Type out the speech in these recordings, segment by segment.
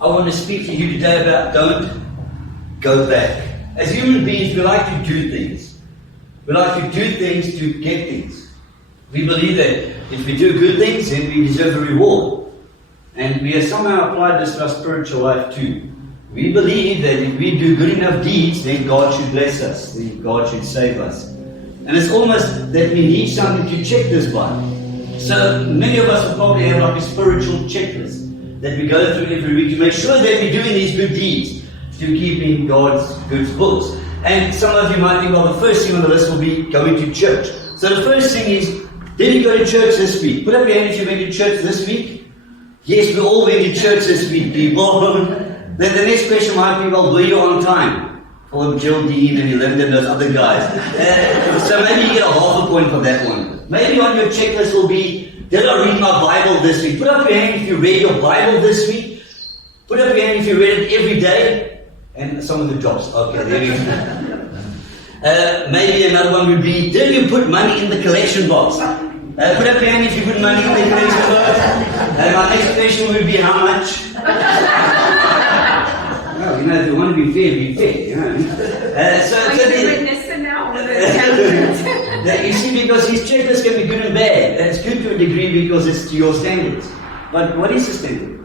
I want to speak to you today about don't go back. As human beings, we like to do things. We like to do things to get things. We believe that if we do good things, then we deserve a reward. And we have somehow applied this to our spiritual life too. We believe that if we do good enough deeds, then God should bless us, then God should save us. And it's almost that we need something to check this by. So many of us will probably have like a spiritual checklist that we go through every week to make sure that we're doing these good deeds, to keep in God's good books. And some of you might think, well, the first thing on the list will be going to church. So the first thing is, did you go to church this week? Put up your hand if you went to church this week. Yes, we all went to church this week, people. Then the next question might be, well, were you on time? For Geraldine and Linda and those other guys. So maybe you get a half a point for that one. Maybe on your checklist will be, did I read my Bible this week? Put up your hand if you read your Bible this week. Put up your hand if you read it every day. And some of the jobs. Okay, there we go. Maybe another one would be, did you put money in the collection box? Put up your hand if you put money in the collection box. My next question would be, how much? Well, you know, if you want to be fair, you know. You see, because his checklists can be good and bad. And it's good to a degree because it's to your standards. But what is the standard?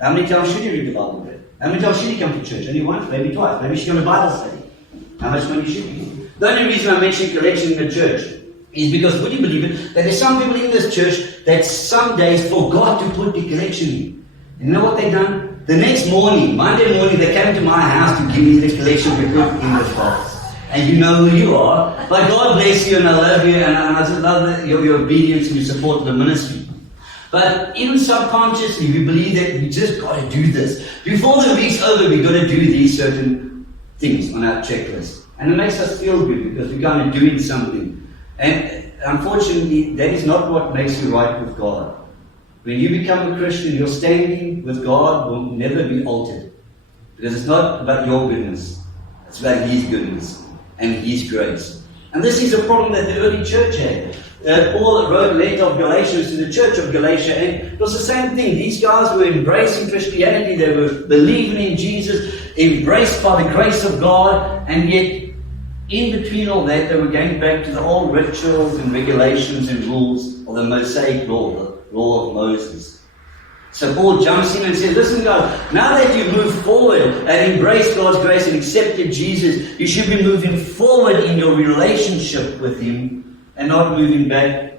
How many times should you read the Bible? How many times should you come to church? Only once, maybe twice. Maybe you should go to Bible study. How much money should you give? The only reason I mention collection in the church is because, would you believe it, that there's some people in this church that some days forgot to put the collection in. And you know what they done? The next morning, Monday morning, they came to my house to give me the collection to put in the box. And you know who you are. But God bless you and I love you and I just love your obedience and your support of the ministry. But even subconsciously, we believe that we just got to do this. Before the week's over, we've got to do these certain things on our checklist. And it makes us feel good because we're kind of doing something. And unfortunately, that is not what makes you right with God. When you become a Christian, your standing with God will never be altered. Because it's not about your goodness. It's about His goodness and His grace. And this is a problem that the early church had. Paul wrote a letter of Galatians to the church of Galatia, and it was the same thing. These guys were embracing Christianity, they were believing in Jesus, embraced by the grace of God, and yet in between all that, they were going back to the old rituals and regulations and rules of the Mosaic law, the law of Moses. So Paul jumps in and says, listen guys, now that you've moved forward and embraced God's grace and accepted Jesus, you should be moving forward in your relationship with Him and not moving back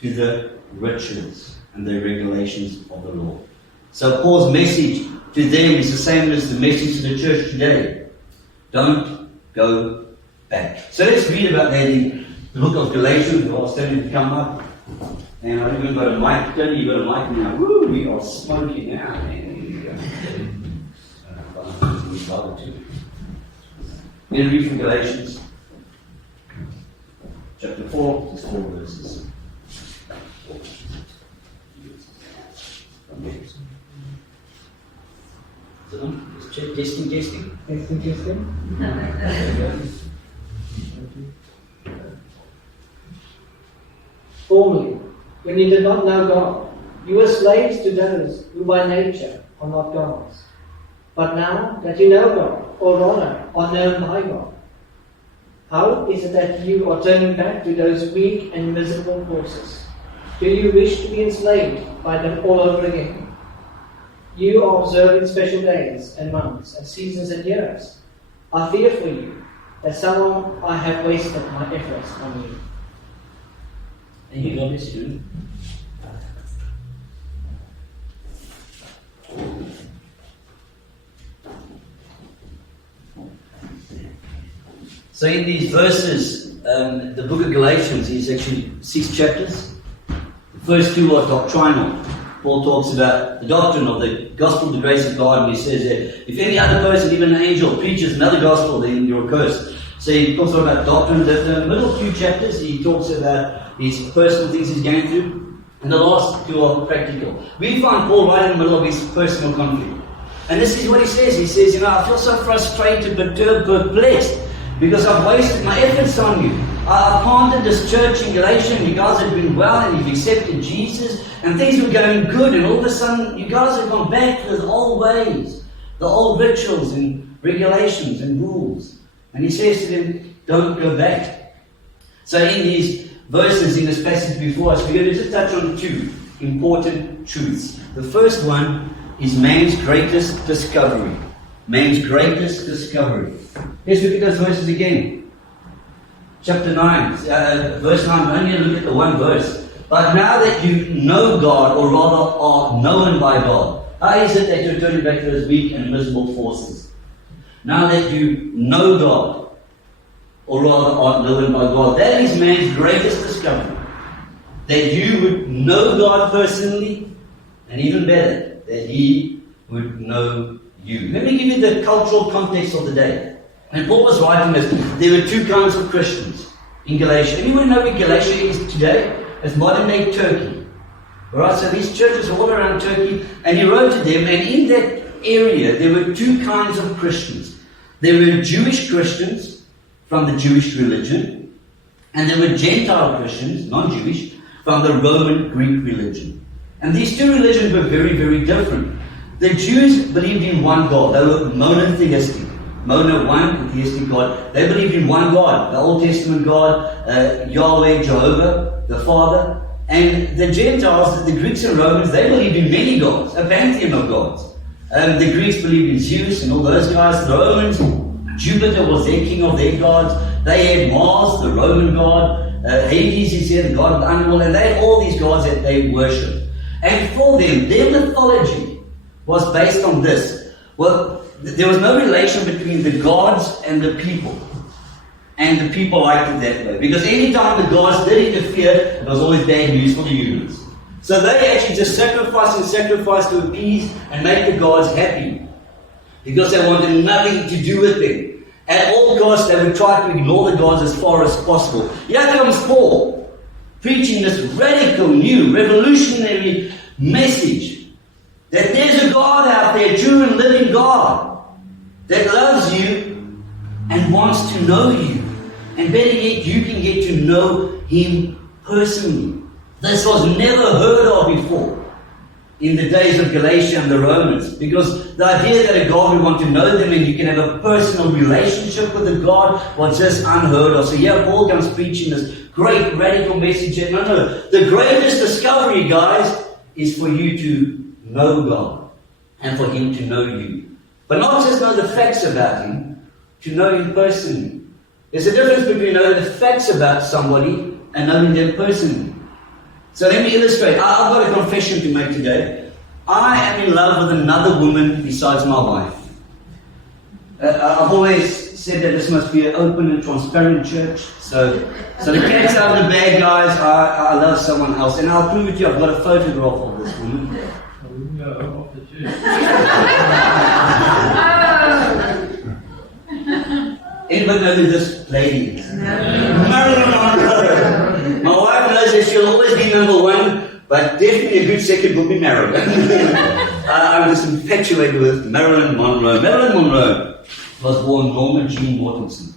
to the rituals and the regulations of the law. So Paul's message to them is the same as the message to the church today. Don't go back. So let's read about that in the book of Galatians. We're all starting to come up. And I even got a mic. Tony, you got a mic now. Woo, we are smoking now, man. Then read from Galatians chapter 4, just 4 verses. Just check, testing. Formerly, when you did not know God, you were slaves to those who by nature are not God's. But now that you know God, or rather are known by God, how is it that you are turning back to those weak and miserable forces? Do you wish to be enslaved by them all over again? You are observing special days and months and seasons and years. I fear for you that somehow I have wasted my efforts on you. And you God bless you. So in these verses, the book of Galatians is actually 6 chapters. The first 2 are doctrinal. Paul talks about the doctrine of the gospel of the grace of God, and he says that if any other person, even an angel, preaches another gospel, then you're cursed. So he talks about doctrine. The middle 2 chapters, he talks about his personal things he's going through, and the last 2 are practical. We find Paul right in the middle of his personal conflict. And this is what he says. He says, I feel so frustrated, perturbed, perplexed, because I've wasted my efforts on you. I planted this church in Galatia and you guys have been well and you've accepted Jesus and things were going good, and all of a sudden you guys have gone back to the old ways, the old rituals and regulations and rules. And he says to them, don't go back. So in these verses, in this passage before us, we're going to just touch on two important truths. The first one is man's greatest discovery. Man's greatest discovery. Let's look at those verses again. Chapter 9, verse 9, I'm only going to look at the one verse. But now that you know God, or rather are known by God, how is it that you're turning back to those weak and miserable forces? Now that you know God, or rather are known by God, that is man's greatest discovery. That you would know God personally, and even better, that He would know you. Let me give you the cultural context of the day. And Paul was writing this. There were two kinds of Christians in Galatia. Anyone know where Galatia is today? It's modern-day Turkey. Alright, so these churches are all around Turkey, and he wrote to them, and in that area there were two kinds of Christians. There were Jewish Christians from the Jewish religion, and there were Gentile Christians, non-Jewish, from the Roman Greek religion. And these two religions were very, very different. The Jews believed in one God. They were monotheistic. Mono, one theistic God. They believed in one God, the Old Testament God, Yahweh, Jehovah, the Father. And the Gentiles, the Greeks and Romans, they believed in many gods, a pantheon of gods. The Greeks believed in Zeus and all those guys. The Romans, Jupiter was their king of their gods. They had Mars, the Roman god. Hades is here, the god of the underworld. And they had all these gods that they worshipped. And for them, their mythology was based on this. Well, there was no relation between the gods and the people. And the people liked it that way. Because any time the gods did interfere, it was always bad news for the humans. So they actually just sacrificed to appease and make the gods happy. Because they wanted nothing to do with them. At all costs, they would try to ignore the gods as far as possible. Here comes Paul, preaching this radical, new, revolutionary message. That there's a God out there, true and living God, that loves you and wants to know you. And better yet, you can get to know Him personally. This was never heard of before in the days of Galatia and the Romans. Because the idea that a God would want to know them and you can have a personal relationship with a God was just unheard of. So here Paul comes preaching this great radical message. That, no, the greatest discovery, guys, is for you to know God and for Him to know you. But not just know the facts about Him, to know Him personally. There's a difference between knowing the facts about somebody and knowing them personally. So let me illustrate. I've got a confession to make today. I am in love with another woman besides my wife. I've always said that this must be an open and transparent church. So the cat's out of the bag, guys. I love someone else. And I'll prove it to you. I've got a photograph of this woman. No, off the church. Anybody know who this lady is? Marilyn Monroe. My wife knows that she'll always be number one, but definitely a good second will be Marilyn. I'm just infatuated with Marilyn Monroe. Marilyn Monroe was born Norma Jean Mortensen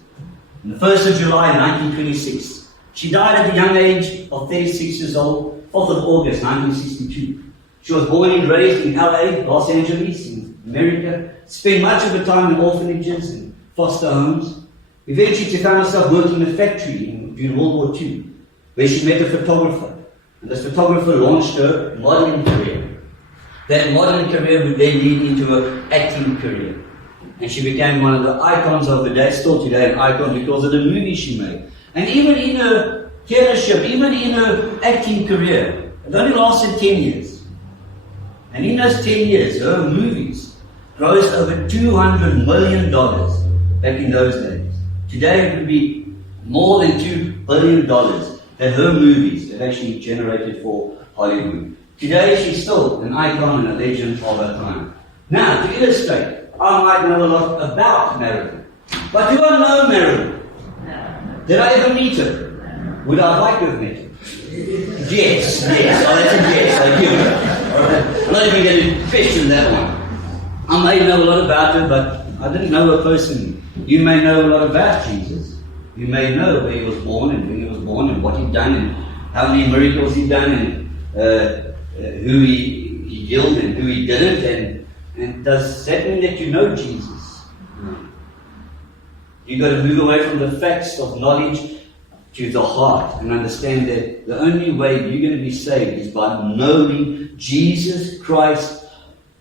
on the 1st of July 1926. She died at the young age of 36 years old, 4th of August 1962. She was born and raised in LA, Los Angeles, in America. Spent much of her time in orphanages and foster homes. Eventually she found herself working in a factory during World War II, where she met a photographer. And this photographer launched her modeling career. That modeling career would then lead into an acting career. And she became one of the icons of the day, still today an icon because of the movies she made. And even in her careership, even in her acting career, it only lasted 10 years. And in those 10 years, her movies grossed over $200 million back in those days. Today it would be more than $2 billion that her movies have actually generated for Hollywood. Today she's still an icon and a legend of her time. Now, to illustrate, I might know a lot about Marilyn. But do I know Marilyn? No. Did I ever meet her? Would I like to have met her? Yes. Oh, that's a yes, I give her. Alright. I'm not even going to question that one. I may know a lot about her, but I didn't know her personally. You may know a lot about Jesus, We may know where he was born and when he was born and what he'd done and how many miracles he'd done and who he healed and who he didn't. And does that mean that you know Jesus? No. You've got to move away from the facts of knowledge to the heart and understand that the only way you're going to be saved is by knowing Jesus Christ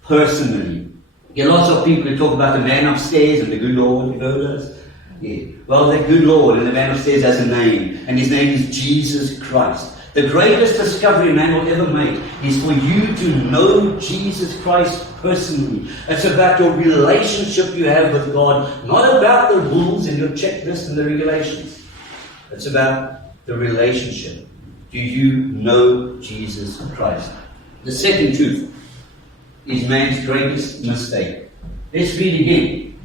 personally. You get lots of people who talk about the man upstairs and the good Lord, you know those? Yeah. Well, that good Lord and the man upstairs has a name, and his name is Jesus Christ. The greatest discovery man will ever make is for you to know Jesus Christ personally. It's about your relationship you have with God, not about the rules and your checklist and the regulations. It's about the relationship. Do you know Jesus Christ? The second truth is man's greatest mistake. Let's read again.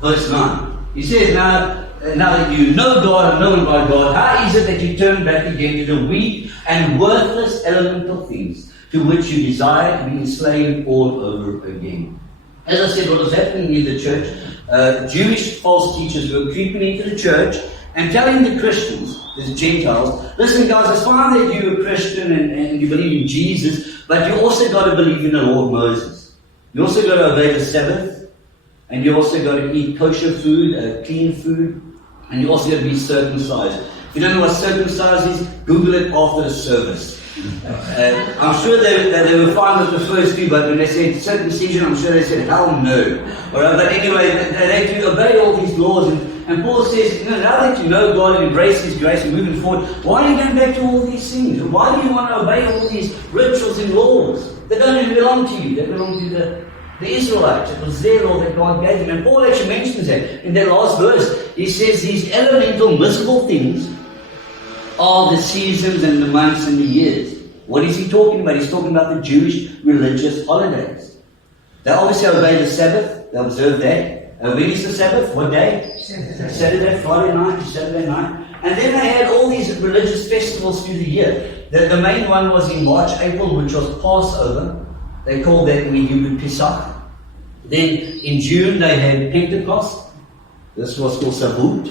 Verse 9. He says, now that you know God and known by God, how is it that you turn back again to the weak and worthless elemental things to which you desire to be enslaved all over again? As I said, what was happening in the church, Jewish false teachers were creeping into the church and telling the Christians, the Gentiles, listen guys, it's fine that you're a Christian and you believe in Jesus, but you also got to believe in the law of Moses. You also got to obey the Sabbath. And you also got to eat kosher food, clean food, and you also got to be circumcised. If you don't know what circumcised is, Google it after the service. I'm sure they were fine with the first two, but when they said circumcision, I'm sure they said, hell no. Alright, but anyway, they had to obey all these laws, and Paul says, now that you know God and embrace His grace and moving forward, why are you going back to all these things? Why do you want to obey all these rituals and laws? They don't even belong to you, they belong to the Israelites. It was their law that God gave them. And Paul actually mentions that in that last verse. He says these elemental, miserable things are the seasons and the months and the years. What is he talking about? He's talking about the Jewish religious holidays. They obviously obey the Sabbath. They observe that. When is the Sabbath? What day? Saturday, Friday night to Saturday night. And then they had all these religious festivals through the year. The main one was in March, April, which was Passover. They called that in Hebrew Pesach. Then in June they had Pentecost. This was called Shavuot.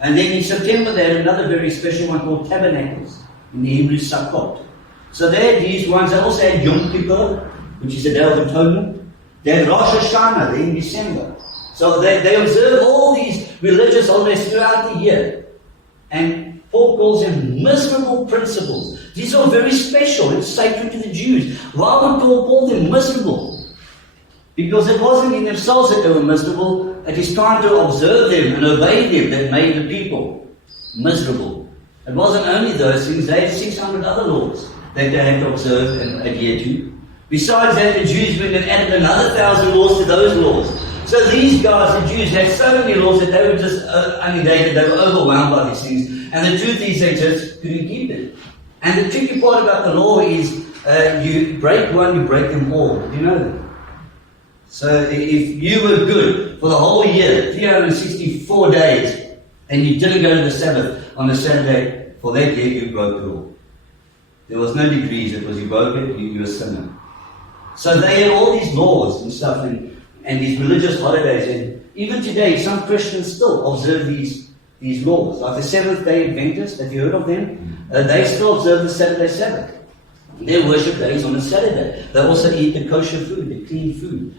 And then in September they had another very special one called Tabernacles. In the Hebrew Sukkot. So they had these ones. They also had Yom Kippur, which is the Day of Atonement. They had Rosh Hashanah there in December. So they observe all these religious holidays throughout the year. And Paul calls them miserable principles. These are very special and sacred to the Jews. Why would Paul call them miserable? Because it wasn't in themselves that they were miserable. It is trying to observe them and obey them that made the people miserable. It wasn't only those things. They had 600 other laws that they had to observe and adhere to. Besides that, the Jews went and added another 1,000 laws to those laws. So these guys, the Jews, had so many laws that they were just inundated. They were overwhelmed by these things. And the truth is they just couldn't keep it. And the tricky part about the law is you break one, you break them all. Do you know that? So if you were good for the whole year, 364 days, and you didn't go to the Sabbath on a Saturday, for that year you broke the law. There was no degrees. It was you broke it, you were a sinner. So they had all these laws and stuff and these religious holidays. And even today, some Christians still observe these laws. Like the Seventh-day Adventists, have you heard of them? They still observe the Saturday Sabbath. Their worship day is on a Saturday. They also eat the kosher food, the clean food.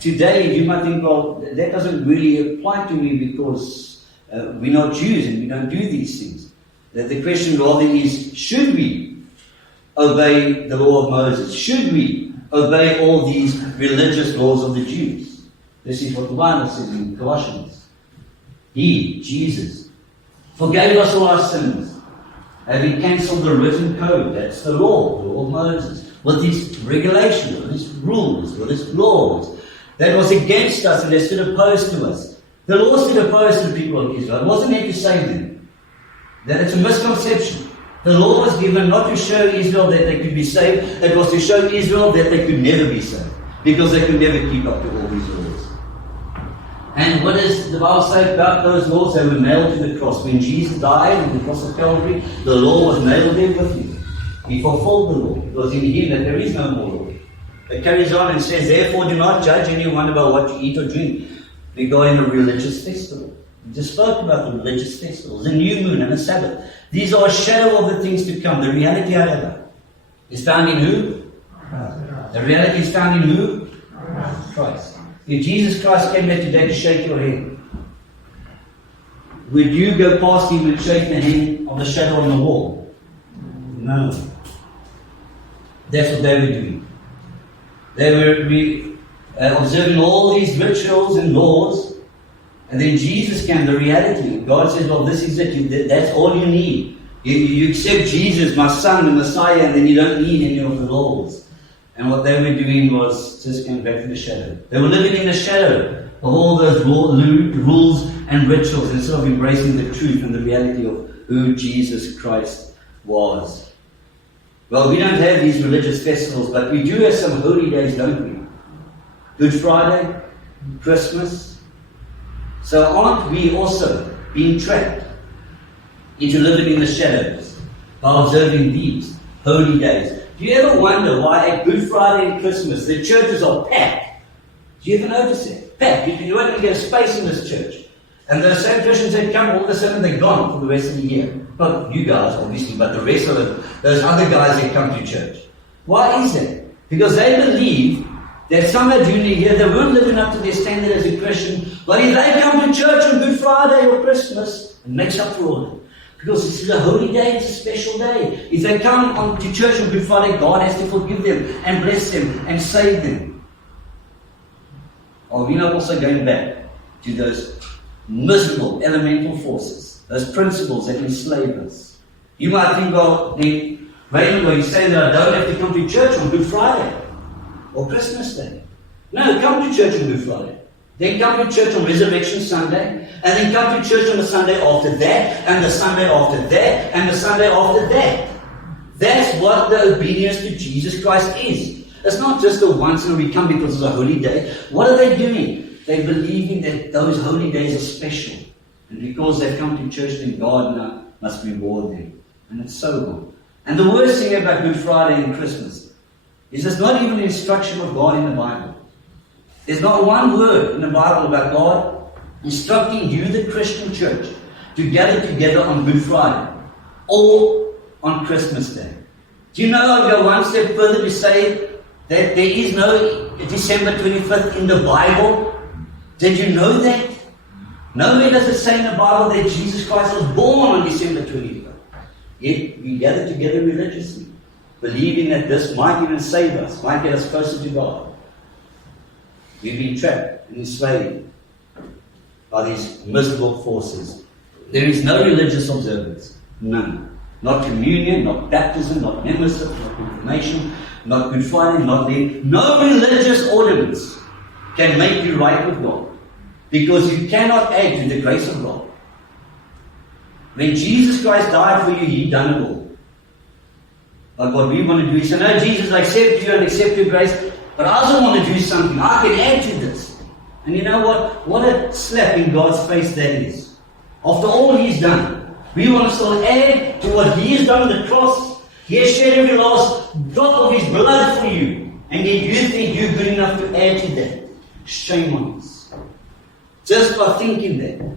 Today you might think, well, that doesn't really apply to me because we're not Jews and we don't do these things. The question rather is, should we obey the law of Moses? Should we obey all these religious laws of the Jews? This is what the Bible says in Colossians. He, Jesus, forgave us all our sins, having cancelled the written code, that's the law of Moses, with his regulations, with his rules, with his laws, that was against us and that stood opposed to us. The law stood opposed to the people of Israel. It wasn't meant to save them. That it's a misconception. The law was given not to show Israel that they could be saved, it was to show Israel that they could never be saved, because they could never keep up to all these laws. And what does the Bible say about those laws? They were nailed to the cross. When Jesus died on the cross of Calvary, the law was nailed there with him. He fulfilled the law. It was in him that there is no more law. It carries on and says, therefore do not judge anyone about what you eat or drink regarding a religious festival. We just spoke about the religious festivals, the new moon and the Sabbath. These are a shadow of the things to come. The reality, however, is found in who? The reality is found in who? Christ. If Jesus Christ came here today to shake your hand, would you go past him and shake the hand of the shadow on the wall? No. That's what they were doing. They were observing all these rituals and laws, and then Jesus came, the reality. God says, well, this is it. That's all you need. You accept Jesus, my son, the Messiah, and then you don't need any of the laws. And what they were doing was just going back to the shadow. They were living in the shadow of all those rules and rituals instead of embracing the truth and the reality of who Jesus Christ was. Well, we don't have these religious festivals, but we do have some holy days, don't we? Good Friday, Christmas. So aren't we also being trapped into living in the shadows by observing these holy days? Do you ever wonder why at Good Friday and Christmas the churches are packed? Do you ever notice it? Packed. You won't even get a space in this church. And the same Christians that come, all of a sudden they're gone for the rest of the year. Not you guys, obviously, but the rest of those other guys that come to church. Why is that? Because they believe that somehow during the year they weren't living up to their standard as a Christian. But if they come to church on Good Friday or Christmas, it makes up for all that. Because this is a holy day, it's a special day. If they come to church on Good Friday, God has to forgive them and bless them and save them. Are we not also going back to those miserable elemental forces, those principles that enslave us? You might think, well, Raymond, you're saying that I don't have to come to church on Good Friday or Christmas Day. No, come to church on Good Friday. Then come to church on Resurrection Sunday, and then come to church on the Sunday after that, and the Sunday after that, and the Sunday after that. That's what the obedience to Jesus Christ is. It's not just a once in a we come because it's a holy day. What are they doing? They're believing that those holy days are special. And because they've come to church, then God now must reward them. And it's so wrong. And the worst thing about Good Friday and Christmas is there's not even an instruction of God in the Bible. There's not one word in the Bible about God instructing you, the Christian church, to gather together on Good Friday or on Christmas Day. Do you know, I'll go one step further to say that there is no December 25th in the Bible. Did you know that? Nowhere does it say in the Bible that Jesus Christ was born on December 25th. Yet we gather together religiously, believing that this might even save us, might get us closer to God. We've been trapped and enslaved by these miserable forces. There is no religious observance. None. Not communion, not baptism, not membership, not confirmation, not Good Friday, not Lent. No religious ordinance can make you right with God. Because you cannot add to the grace of God. When Jesus Christ died for you, He done it all. But what we want to do is say, no, Jesus, I accept you and accept your grace. But I also want to do something. I can add to this. And you know what? What a slap in God's face that is. After all He's done, we want to still add to what He has done on the cross. He has shed every last drop of His blood for you. And yet you think you're good enough to add to that. Shame on us. Just by thinking that,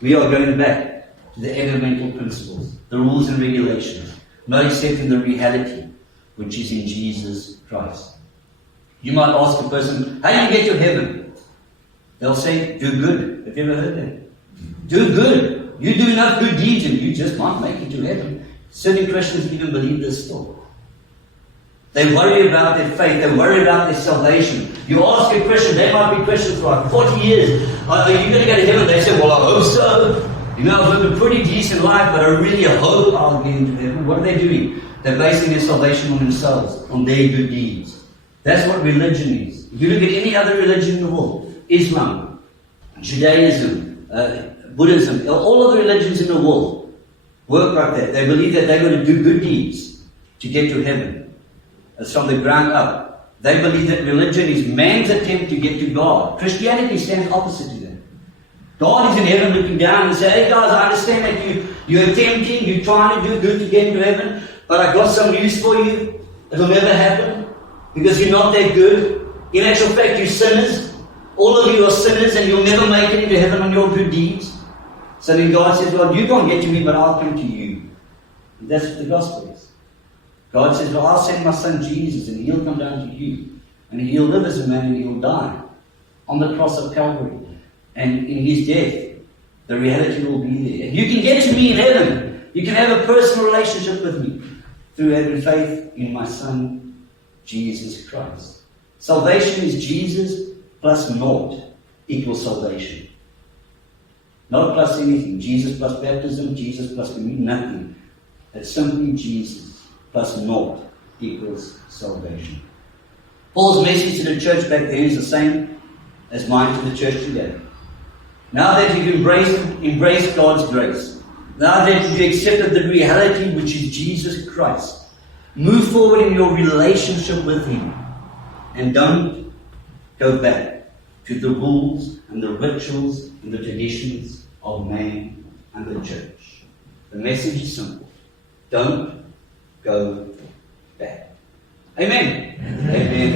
we are going back to the elemental principles, the rules and regulations, not accepting the reality which is in Jesus Christ. You might ask a person, how do you get to heaven? They'll say, do good. Have you ever heard that? Do good. You do enough good deeds and you just might make it to heaven. Certain Christians even believe this still. They worry about their faith. They worry about their salvation. You ask a Christian, they might be Christians for like 40 years. Are you going to go to heaven? They say, well, I hope so. You know, I've lived a pretty decent life, but I really hope I'll get into heaven. What are they doing? They're basing their salvation on themselves, on their good deeds. That's what religion is. If you look at any other religion in the world, Islam, Judaism, Buddhism, all of the religions in the world work like that. They believe that they're going to do good deeds to get to heaven. It's from the ground up. They believe that religion is man's attempt to get to God. Christianity stands opposite to that. God is in heaven looking down and saying, hey guys, I understand that you're attempting, you're trying to do good to get into heaven, but I got some news for you. It'll never happen. Because you're not that good. In actual fact, you're sinners. All of you are sinners and you'll never make it into heaven on your good deeds. So then God says, well, you can't get to me, but I'll come to you. And that's what the gospel is. God says, well, I'll send my son Jesus, and he'll come down to you. And he'll live as a man, and he'll die on the cross of Calvary. And in his death, the reality will be there. And you can get to me in heaven. You can have a personal relationship with me through having faith in my son, Jesus Christ. Salvation is Jesus plus naught equals salvation. Not plus anything. Jesus plus baptism, Jesus plus nothing. It's simply Jesus plus naught equals salvation. Paul's message to the church back then is the same as mine to the church today. Now that you've embraced God's grace, now that you've accepted the reality which is Jesus Christ, move forward in your relationship with Him, and don't go back to the rules and the rituals and the traditions of man and the church. The message is simple. Don't go back. Amen. Amen.